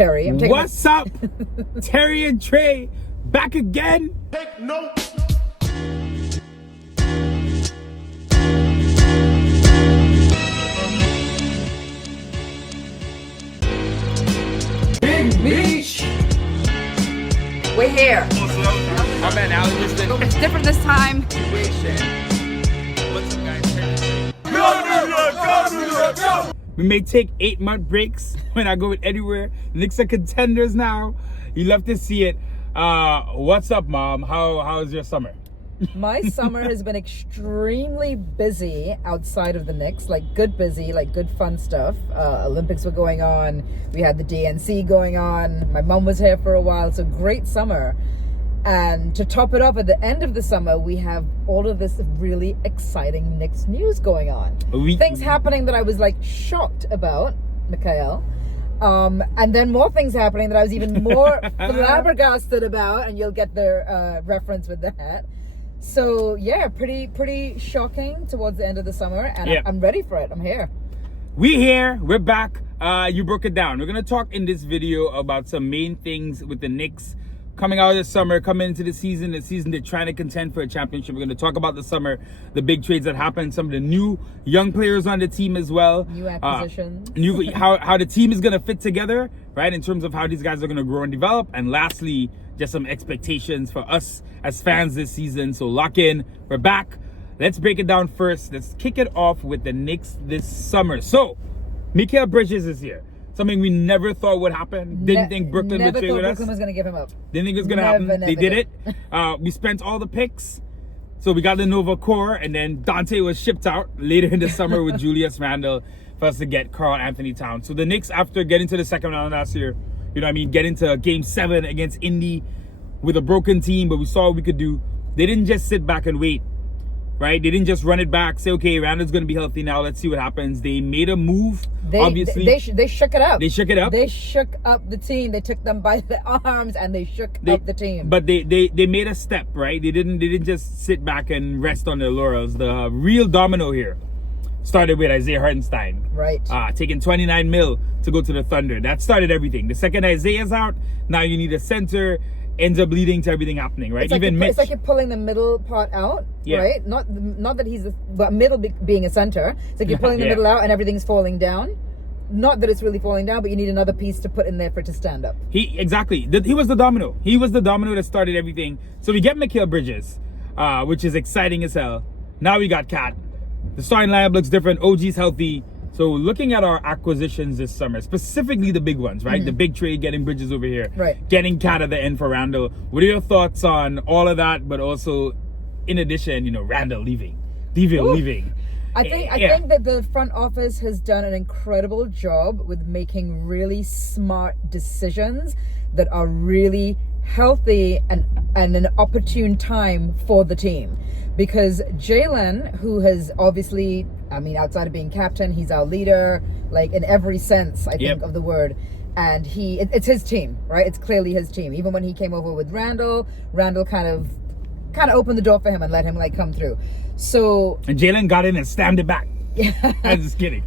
Terry, What's up? Terry and Trey back again. Take notes. Big Beach. We're here. I'm at Allen. It's different this time. What's up, guys? We may take 8-month breaks when I go anywhere. Knicks are contenders now. You love to see it. What's up, Mom? How's your summer? My summer has been extremely busy outside of the Knicks, like good busy, like good fun stuff. Olympics were going on. We had the DNC going on. My mom was here for a while. So great summer. And to top it off, at the end of the summer, we have all of this really exciting Knicks news going on. Things happening that I was like shocked about, Mikhail. And then more things happening that I was even more flabbergasted about, and you'll get the reference with that. So yeah, pretty shocking towards the end of the summer, and Yeah. I'm ready for it. I'm here. We here. We're back. You broke it down. We're gonna talk in this video about some main things with the Knicks coming out of the summer, coming into the season they're trying to contend for a championship. We're going to talk about the summer, the big trades that happened, some of the new young players on the team as well. New acquisitions. How the team is going to fit together, right, in terms of how these guys are going to grow and develop. And lastly, just some expectations for us as fans this season. So lock in. We're back. Let's break it down first. Let's kick it off with the Knicks this summer. So, Mikal Bridges is here. Something we never thought would happen. Didn't think Brooklyn would trade with us. Brooklyn was going to give him up. Didn't think it was going to happen. They did it. We spent all the picks. So we got the Nova core, and then Dante was shipped out later in the summer with Julius Randle for us to get Karl Anthony Towns. So the Knicks, after getting to the second round last year, you know what I mean, getting to Game 7 against Indy with a broken team, but we saw what we could do. They didn't just sit back and wait, right? They didn't just run it back, say, okay, Randall's going to be healthy now. Let's see what happens. They made a move, obviously. They shook it up. They shook it up. They shook up the team. They took them by the arms and they shook up the team. But they made a step, right? They didn't just sit back and rest on their laurels. The real domino here started with Isaiah Hartenstein. Right. Taking 29 mil to go to the Thunder. That started everything. The second Isaiah's out, now you need a center. Ends up leading to everything happening, right? It's like Mitch. it's like you're pulling the middle part out, right? Not that he's but middle being a center. It's like you're pulling the middle out and everything's falling down. Not that it's really falling down, but you need another piece to put in there for it to stand up. He was the domino. He was the domino that started everything. So we get Mikal Bridges, which is exciting as hell. Now we got Cat. The starting lineup looks different. OG's healthy. So looking at our acquisitions this summer, specifically the big ones, right? Mm-hmm. The big trade, getting Bridges over here, right? Getting Cat at the end for Randall. What are your thoughts on all of that? But also, in addition, Randall leaving, Deville leaving. I think that the front office has done an incredible job with making really smart decisions that are really healthy and an opportune time for the team. Because Jalen, who has obviously, outside of being captain, he's our leader, like in every sense, I think, of the word. And it's his team, right? It's clearly his team. Even when he came over with Randall kind of opened the door for him and let him come through. So and Jalen got in and slammed it back. I'm just kidding.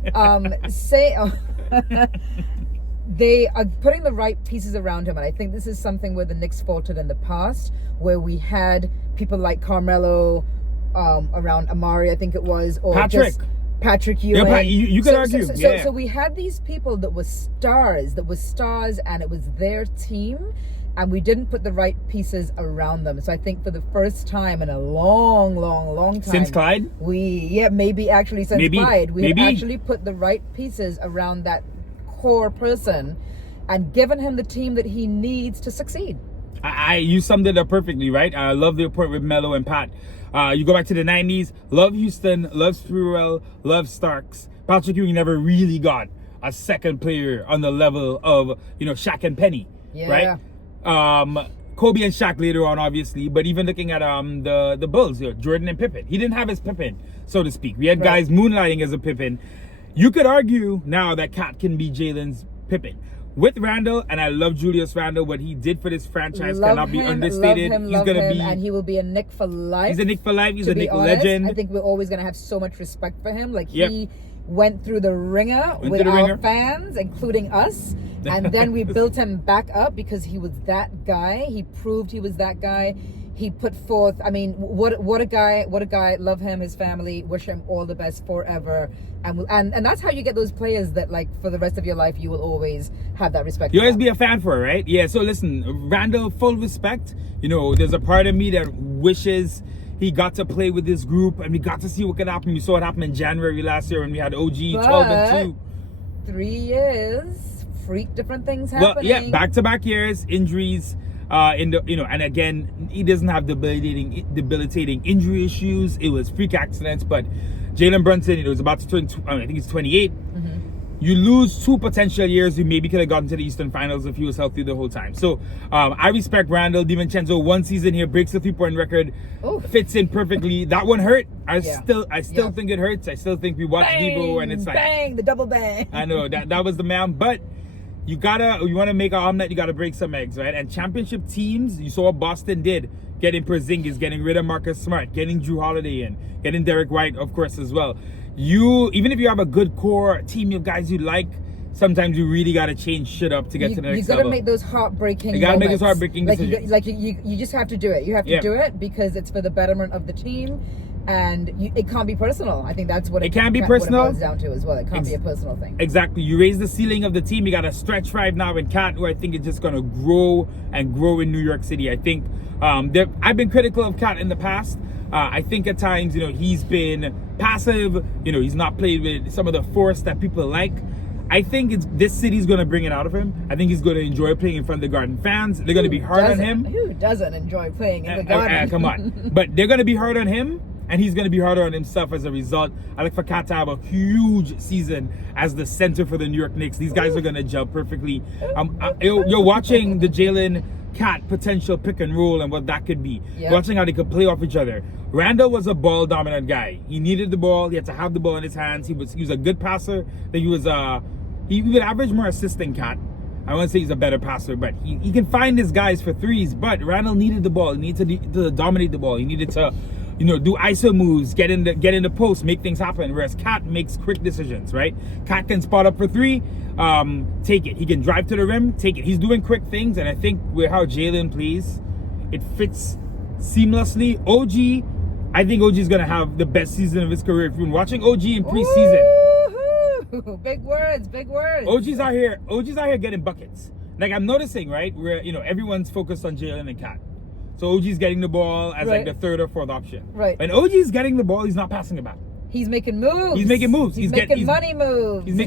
They are putting the right pieces around him, and I think this is something where the Knicks faltered in the past, where we had people like Carmelo around Amari, I think it was, or Patrick Ewing. Yeah, you could argue. So we had these people that were stars, and it was their team, and we didn't put the right pieces around them. So I think for the first time in a long time, since Clyde, maybe Clyde, we actually put the right pieces around that core person and given him the team that he needs to succeed. You summed it up perfectly, right? I love the point with Melo and Pat. You go back to the 90s, love Houston, love Spruill, love Starks. Patrick Ewing never really got a second player on the level of, Shaq and Penny, right? Kobe and Shaq later on, obviously, but even looking at the Bulls, Jordan and Pippen. He didn't have his Pippen, so to speak. We had guys moonlighting as a Pippen. You could argue now that Cat can be Jalen's Pippen. With Randall, and I love Julius Randle, what he did for this franchise cannot be understated. He's gonna be, and he will be a Knick for life. He's a Knick for life. He's a Knick legend. I think we're always gonna have so much respect for him. went through the ringer with our fans, including us. And then we built him back up because he was that guy. He proved he was that guy. He put forth, I mean, what a guy, love him, his family, wish him all the best forever. And that's how you get those players that, like, for the rest of your life, you will always have that respect. You always be a fan for, right? Yeah, so listen, Randall, full respect. You know, there's a part of me that wishes he got to play with this group and we got to see what could happen. We saw it happen in January last year when we had OG 12-2. 3 years, freak different things happening. Well, yeah, back-to-back years, injuries. And again, he doesn't have debilitating injury issues. It was freak accidents, but Jalen Brunson, was about to turn, I think he's 28. Mm-hmm. You lose 2 potential years. You maybe could have gotten to the Eastern Finals if he was healthy the whole time. So I respect Randall DiVincenzo. 1 season here, breaks the 3-point record, fits in perfectly. That one hurt. I still think it hurts. I still think we watch Devo and it's like bang, the double bang. I know that was the man, but. You want to make an omelet, you gotta break some eggs, right? And championship teams, you saw what Boston did, getting Porzingis, getting rid of Marcus Smart, getting Drew Holiday in, getting Derek White, of course, as well. Even if you have a good core team of guys you like, sometimes you really gotta change shit up to get to the next level. You gotta make those heartbreaking. You gotta make those heartbreaking decisions. You just have to do it. You have to do it because it's for the betterment of the team. And it can't be personal. I think that's what it can't be personal. What it boils down to as well. It can't be a personal thing. Exactly. You raise the ceiling of the team. You got a stretch 5 now in Cat, who I think is just going to grow and grow in New York City. I think I've been critical of Cat in the past. I think at times, he's been passive. He's not played with some of the force that people like. I think this city's going to bring it out of him. I think he's going to enjoy playing in front of the Garden fans. They're going to be hard on him. Who doesn't enjoy playing in the Garden? Come on. But they're going to be hard on him. And he's going to be harder on himself as a result. I like for Cat to have a huge season as the center for the New York Knicks. These guys are going to gel perfectly. You're watching the Jalen Cat potential pick and roll and what that could be. Yep. Watching how they could play off each other. Randall was a ball dominant guy. He needed the ball. He had to have the ball in his hands. He was a good passer. He would average more assists than Cat. I won't say he's a better passer, but he can find his guys for threes. But Randall needed the ball. He needed to dominate the ball. He needed to do ISO moves, get in the post, make things happen. Whereas Cat makes quick decisions, right? Cat can spot up for 3, take it. He can drive to the rim, take it. He's doing quick things, and I think with how Jalen plays, it fits seamlessly. OG, I think OG is gonna have the best season of his career. If you've been watching OG in preseason, big words. OG's out here getting buckets. Like I'm noticing, right? Where everyone's focused on Jalen and Cat. So OG's getting the ball as like the 3rd or 4th option. Right. When OG's getting the ball, he's not passing it back. He's making moves. He's making moves. He's making money moves. He's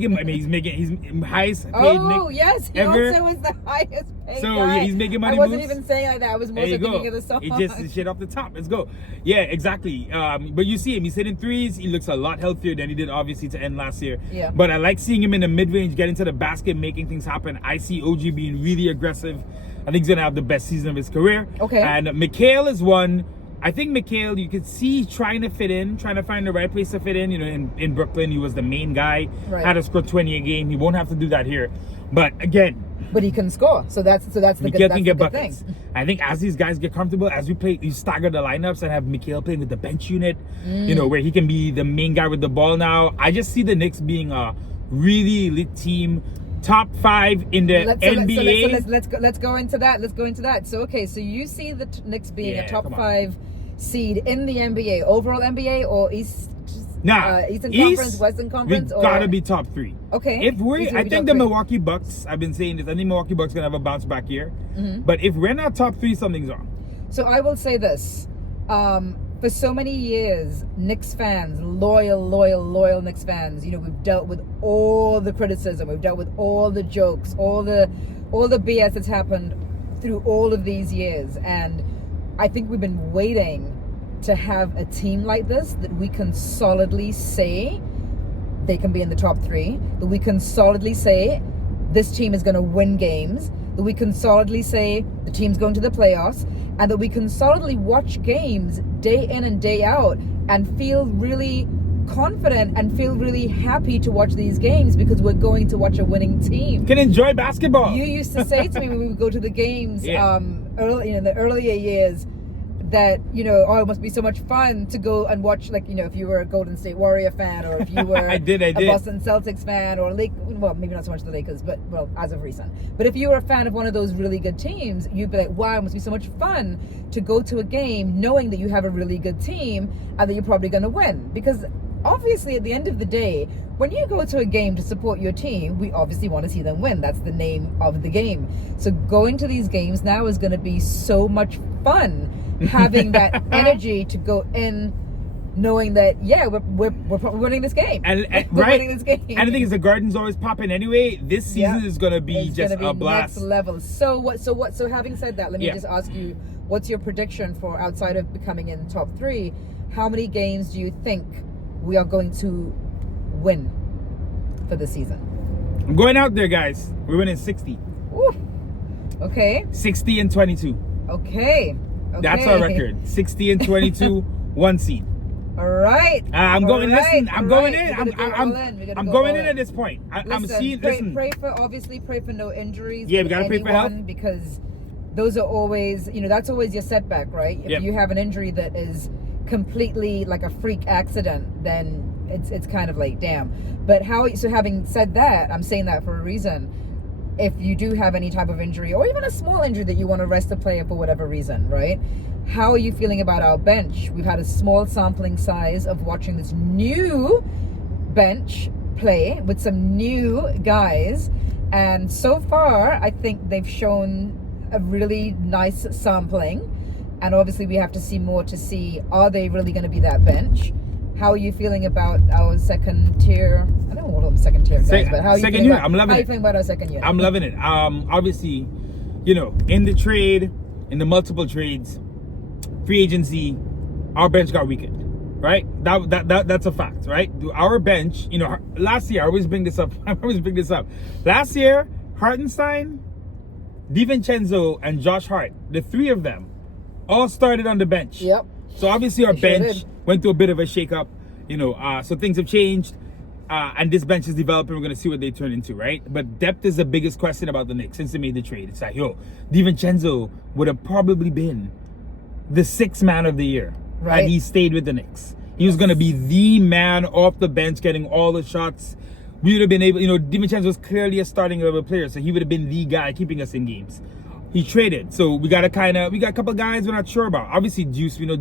highest paid Oh, Nick yes. He ever. also is the highest paid So guy. Yeah, he's making money moves. moves. I wasn't even saying like that. I was more so thinking of the song. He just shit off the top. Let's go. Yeah, exactly. But you see him. He's hitting threes. He looks a lot healthier than he did, obviously, to end last year. Yeah. But I like seeing him in the mid-range, getting to the basket, making things happen. I see OG being really aggressive. I think he's going to have the best season of his career. Okay. And Mikhail is one. I think Mikhail, you could see trying to fit in, trying to find the right place to fit in. In Brooklyn, he was the main guy. Right. Had to score 20 a game. He won't have to do that here. But again, he can score. So that's the good thing. I think as these guys get comfortable, as we play, you stagger the lineups and have Mikhail playing with the bench unit. Where he can be the main guy with the ball now. I just see the Knicks being a really elite team. Top 5 in the NBA. Let's go into that. So so you see the Knicks being a top 5 seed in the NBA, overall NBA or Eastern Conference, Western Conference. We gotta be top 3. Okay. I think the Milwaukee Bucks. I've been saying this. I think Milwaukee Bucks gonna have a bounce back year. But if we're not top 3, something's wrong. So I will say this. For so many years, Knicks fans, loyal Knicks fans, we've dealt with all the criticism, we've dealt with all the jokes, all the BS that's happened through all of these years. And I think we've been waiting to have a team like this that we can solidly say they can be in the top 3, that we can solidly say this team is going to win games, that we can solidly say the team's going to the playoffs, and that we can solidly watch games day in and day out and feel really confident and feel really happy to watch these games because we're going to watch a winning team. Can enjoy basketball. You used to say to me when we would go to the games early in the earlier years, that, you know, oh, it must be so much fun to go and watch, like, you know, if you were a Golden State Warrior fan, or if you were I did. a Boston Celtics fan, or well, maybe not so much the Lakers, but, well, as of recent. But if you were a fan of one of those really good teams, you'd be like, wow, it must be so much fun to go to a game knowing that you have a really good team and that you're probably going to win. Because obviously, at the end of the day, when you go to a game to support your team, we obviously want to see them win. That's the name of the game. So going to these games now is going to be so much fun, having that energy to go in knowing that, yeah, we're probably winning this game. And we're right. winning this game. And the thing is, the Garden's always popping anyway. This season is going to be just a blast. Next level. So having said that, let me just ask you, what's your prediction for, outside of becoming in the top 3, how many games do you think we are going to win for the season? I'm going out there, guys. We're winning 60. Ooh. Okay. 60 and 22. Okay. That's our record. 60 and 22, 1 seed. All right. I'm going. Listen, I'm going in. I'm going in at this point. I'm seeing. Pray for no injuries. Yeah, we gotta pray for help, because those are always, you know, that's always your setback, right? If you have an injury that is completely like a freak accident, then it's kind of like, damn. But having said that, I'm saying that for a reason. If you do have any type of injury, or even a small injury that you want to rest a player for whatever reason, right? How are you feeling about our bench? We've had a small sampling size of watching this new bench play with some new guys, and so far I think they've shown a really nice sampling, and obviously we have to see more to see, are they really going to be that bench? How are you feeling about our second tier? I don't know what them second tier guys, but how are you feeling about, I'm loving how you feeling about our second unit? I'm loving it. Obviously, you know, in the trade, in the multiple trades, free agency, our bench got weakened, right? That's a fact, right? Our bench, you know, last year, I always bring this up. Last year, Hartenstein, DiVincenzo, and Josh Hart, the 3 of them, all started on the bench. Yep. So obviously our bench went through a bit of a shakeup, you know, so things have changed, and this bench is developing. We're going to see what they turn into, right? But depth is the biggest question about the Knicks since they made the trade. It's like, yo, DiVincenzo would have probably been the 6th man of the year had he stayed with the Knicks. He was going to be the man off the bench, getting all the shots. We would have been able, you know, DiVincenzo was clearly a starting level player, so he would have been the guy keeping us in games. He traded, so we got a couple guys we're not sure about. Obviously, Deuce, we know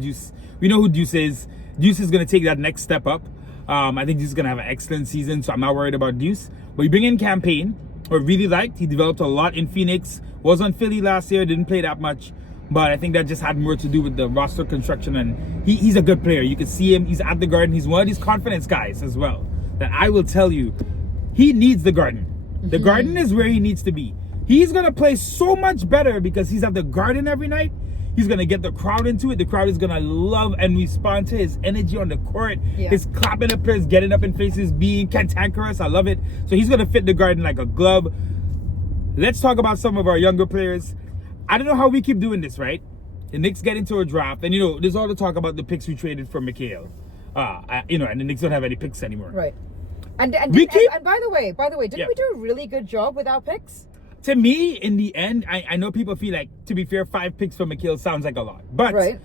who Deuce is. Deuce is going to take that next step up. I think Deuce is going to have an excellent season, so I'm not worried about Deuce. But we bring in Campaign, who I really liked. He developed a lot in Phoenix. Was on Philly last year, didn't play that much. But I think that just had more to do with the roster construction, and he's a good player. You can see him. He's at the Garden. He's one of these confidence guys as well. That I will tell you, he needs the Garden. The Garden is where he needs to be. He's going to play so much better because he's at the Garden every night. He's going to get the crowd into it. The crowd is going to love and respond to his energy on the court. His clapping up players, getting up in faces, being cantankerous. I love it. So he's going to fit the Garden like a glove. Let's talk about some of our younger players. I don't know how we keep doing this, right? The Knicks get into a draft, and, you know, there's all the talk about the picks we traded for Mikhail. You know, and the Knicks don't have any picks anymore. Right. And by the way, didn't we do a really good job with our picks? To me, in the end, I know people feel like, to be fair, 5 picks for Mikhail sounds like a lot. But,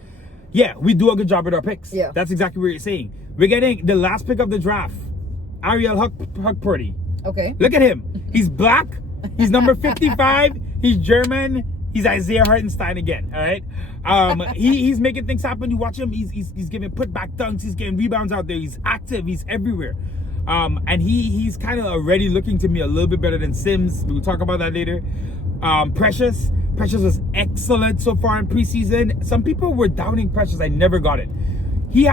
yeah, we do a good job with our picks. Yeah. That's exactly what you're saying. We're getting the last pick of the draft, Ariel Huckpurdy. Okay. Look at him. He's black. He's number 55. He's German. He's Isaiah Hartenstein again, all right? He's making things happen. You watch him. He's giving putback dunks. He's getting rebounds out there. He's active. He's everywhere. And he's kind of already looking to me a little bit better than Sims. We'll talk about that later. Precious was excellent so far in preseason. Some people were doubting Precious. I never got it. He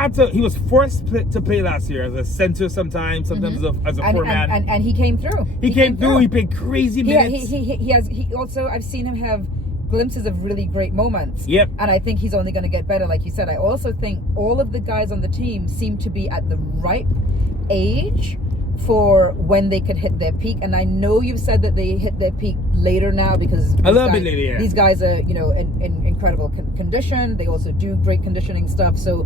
was forced to play last year as a center sometimes as a four-man. And he came through. He came through. He played crazy minutes. He also, I've seen him have glimpses of really great moments. Yep. And I think he's only going to get better, like you said. I also think all of the guys on the team seem to be at the right age for when they could hit their peak. And I know you've said that they hit their peak later now because a little bit later, yeah. These guys are, you know, in incredible condition. They also do great conditioning stuff. So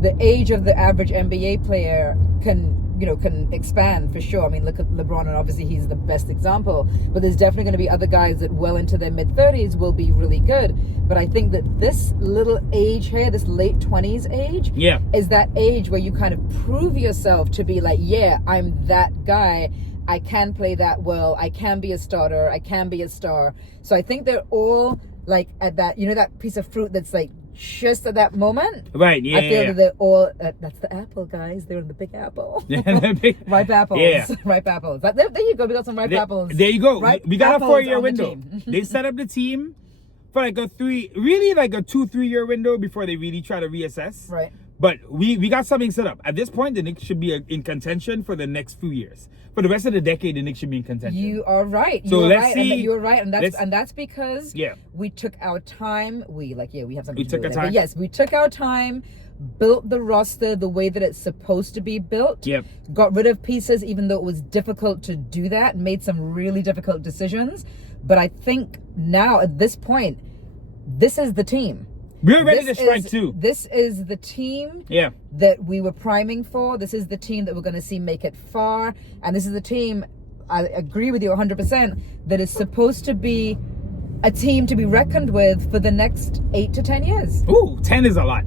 the age of the average NBA player can can expand for sure. I mean, look at LeBron, and obviously he's the best example. But there's definitely going to be other guys that well into their mid-30s will be really good. But I think that this little age here, this late 20s age, is that age where you kind of prove yourself to be like, yeah, I'm that guy. I can play that well. I can be a starter. I can be a star. So I think they're all like at that, that piece of fruit that's like just at that moment. Right, yeah. I feel that they're all, that's the apple, guys. They're in the big apple. Ripe apples. Yeah. Ripe apples. There you go. We got some ripe apples. There you go. We got a 4-year window. They set up the team for like a 2-3 year window before they really try to reassess. Right. But we got something set up. At this point, the Knicks should be in contention for the next few years. For the rest of the decade, the Knicks should be in contention. You are right. So let's see. You're right, and that's because we took our time. We have something. We took our time. But yes, we took our time, built the roster the way that it's supposed to be built. Yep. Got rid of pieces, even though it was difficult to do that. Made some really difficult decisions. But I think now at this point, this is the team. We're ready to strike too. This is the team that we were priming for. This is the team that we're going to see make it far. And this is the team, I agree with you 100%, that is supposed to be a team to be reckoned with for the next 8 to 10 years. Ooh, 10 is a lot.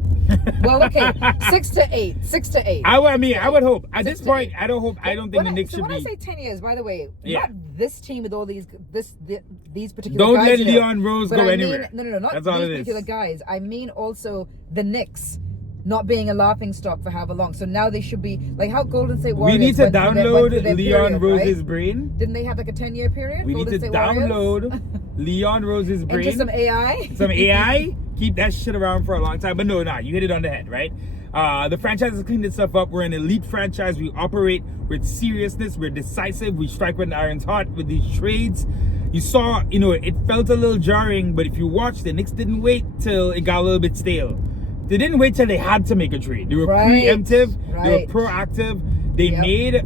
Well, okay, 6 to 8. 6 to 8. I would hope. At this point, I don't think the Knicks should be. When I say 10 years, by the way, not this team with all these particular don't guys. Don't let Leon Rose go anywhere. No, not That's these all it particular is. guys. I mean also the Knicks not being a laughing stock for however long. So now they should be like how Golden State Warriors. We need to download their Leon period, Rose's right? brain. Didn't they have like a 10-year period? We need to download Leon Rose's brain. Into some AI. Some AI. Keep that shit around for a long time. But no, you hit it on the head, right? The franchise has cleaned itself up. We're an elite franchise. We operate with seriousness. We're decisive. We strike when the iron's hot with these trades. You saw, it felt a little jarring, but if you watched, the Knicks didn't wait till it got a little bit stale. They didn't wait till they had to make a trade. They were preemptive. They were proactive. They made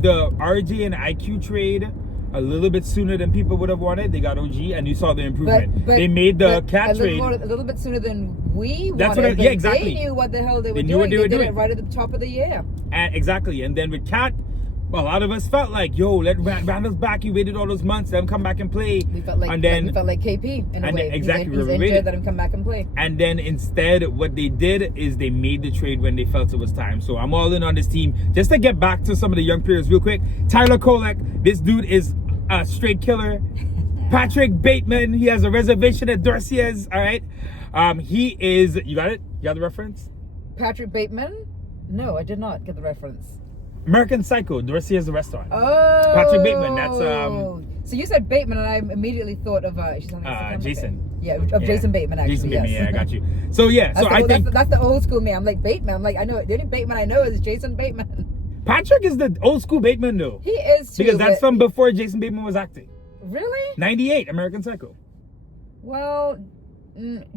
the RJ and IQ trade a little bit sooner than people would have wanted. They got OG, and you saw the improvement. But they made the cat trade a little bit sooner than we That's wanted. Exactly. They knew what the hell they were doing. They knew what they were doing. Did it right at the top of the year. Exactly. And then with Cat, a lot of us felt like, let Randall's back. He waited all those months. Let him come back and play. We felt like KP in a way. Exactly. He's injured. Let him come back and play. And then instead, what they did is they made the trade when they felt it was time. So I'm all in on this team. Just to get back to some of the young players real quick. Tyler Kolek, this dude is a straight killer. Patrick Bateman, he has a reservation at Dorsey's. All right. He is. You got it? You got the reference? Patrick Bateman? No, I did not get the reference. American Psycho. Dorsey has the restaurant. Oh. Patrick Bateman. That's So you said Bateman, and I immediately thought of Jason. Jason Bateman. Actually, Jason Bateman. yes. Yeah, I got you. So yeah. I think that's the old school me. I'm like Bateman. I'm like I know the only Bateman I know is Jason Bateman. Patrick is the old school Bateman though. He is too. Because that's from before Jason Bateman was acting. Really? 98, American Psycho. Well,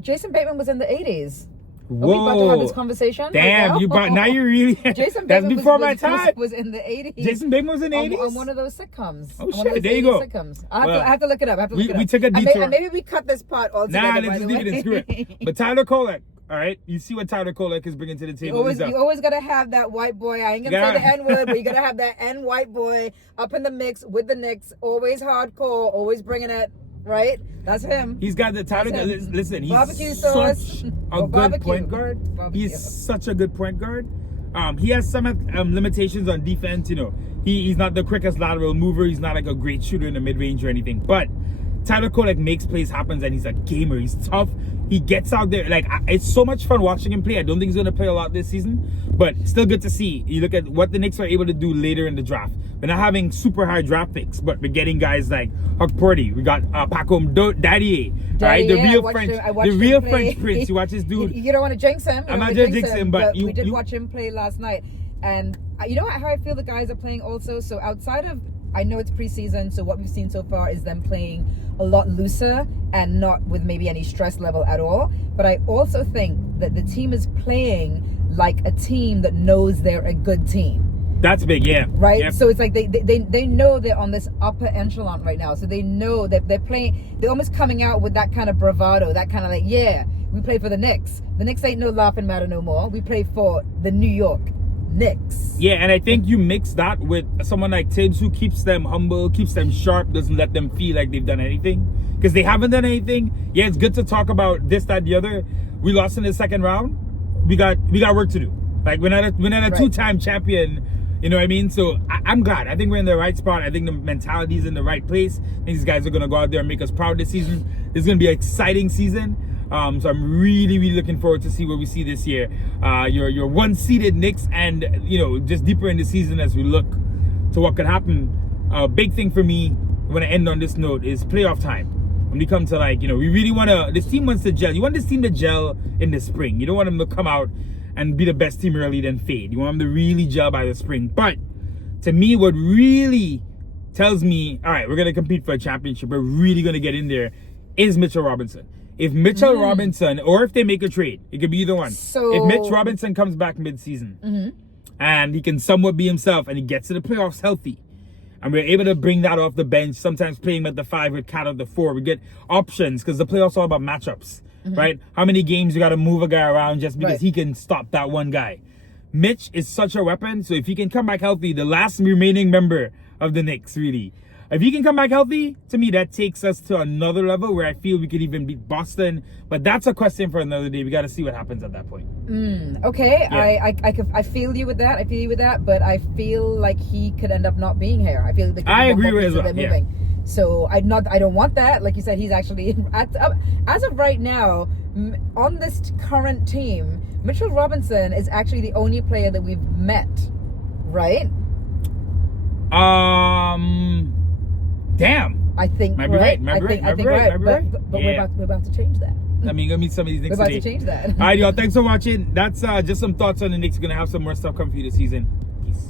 Jason Bateman was in the 80s. Whoa. Are we about to have this conversation? Damn, now you really. Jason that's Bateman before my time. Was in the 80s. Jason Bateman was in the 80s? On one of those sitcoms. Oh shit, there you go. Sitcoms. I have to look it up. We took a detour. Maybe we cut this part altogether. Nah, let's just leave it in script. But Tyler Kolek, all right? You see what Tyler Kolek is bringing to the table. You always got to have that white boy. I ain't going to say the N-word, but you got to have that N-white boy up in the mix with the Knicks. Always hardcore, always bringing it, right? That's him. He's got the Tyler. Listen, he's barbecue sauce. Such a good point guard. He's such a good point guard. He has some limitations on defense. He's not the quickest lateral mover. He's not like a great shooter in the mid-range or anything. But Tyler Kolek makes plays happen, and he's a gamer. He's tough. He gets out there. It's so much fun watching him play. I don't think he's going to play a lot this season, but still good to see. You look at what the Knicks are able to do later in the draft. We're not having super high draft picks, but we're getting guys like Huck Purdy. We got Pacom Daddy. All right, the real French prince. You watch this dude. You don't want to jinx him. I'm not going to jinx him, but we did watch him play last night. And you know how I feel the guys are playing also? So outside of, I know it's preseason, so what we've seen so far is them playing a lot looser and not with maybe any stress level at all. But I also think that the team is playing like a team that knows they're a good team. That's big, yeah. Right? Yep. So it's like they know they're on this upper echelon right now. So they know that they're playing, they're almost coming out with that kind of bravado, that kind of we play for the Knicks. The Knicks ain't no laughing matter no more. We play for the New York Knicks. Yeah, and I think you mix that with someone like Tibbs who keeps them humble, keeps them sharp, doesn't let them feel like they've done anything. Because they haven't done anything. Yeah, it's good to talk about this, that, the other. We lost in the second round. We got work to do. Like we're not a Right. two-time champion. You know what I mean? So I'm glad. I think we're in the right spot. I think the mentality is in the right place. I think these guys are gonna go out there and make us proud this season. This is gonna be an exciting season. So I'm really, really looking forward to see what we see this year. Your one-seeded Knicks, and just deeper in the season as we look to what could happen. A big thing for me when I end on this note is playoff time. When we come to we really this team wants to gel. You want this team to gel in the spring. You don't want them to come out and be the best team early then fade. You want them to really gel by the spring. But to me, what really tells me, all right, we're gonna compete for a championship. We're really gonna get in there. Is Mitchell Robinson. If Mitchell Robinson, or if they make a trade, it could be either one. So if Mitch Robinson comes back mid-season and he can somewhat be himself and he gets to the playoffs healthy, and we're able to bring that off the bench, sometimes playing at the 5 with Cat at the 4, we get options because the playoffs are all about matchups, right? How many games you got to move a guy around just because he can stop that one guy. Mitch is such a weapon, so if he can come back healthy, the last remaining member of the Knicks, really. If he can come back healthy, to me, that takes us to another level where I feel we could even beat Boston. But that's a question for another day. We got to see what happens at that point. Okay, Yeah. I feel you with that. But I feel like he could end up not being here. I feel like I agree with it as well. Yeah. So I don't want that. Like you said, he's actually as of right now on this current team. Mitchell Robinson is actually the only player that we've met, right? Damn. I think Might be right. Might be right. But we're about to change that. I mean, gonna meet some of these Knicks We're about today. to change that. All right, y'all. Thanks for watching. That's just some thoughts on the Knicks. We're gonna have some more stuff come for you this season. Peace.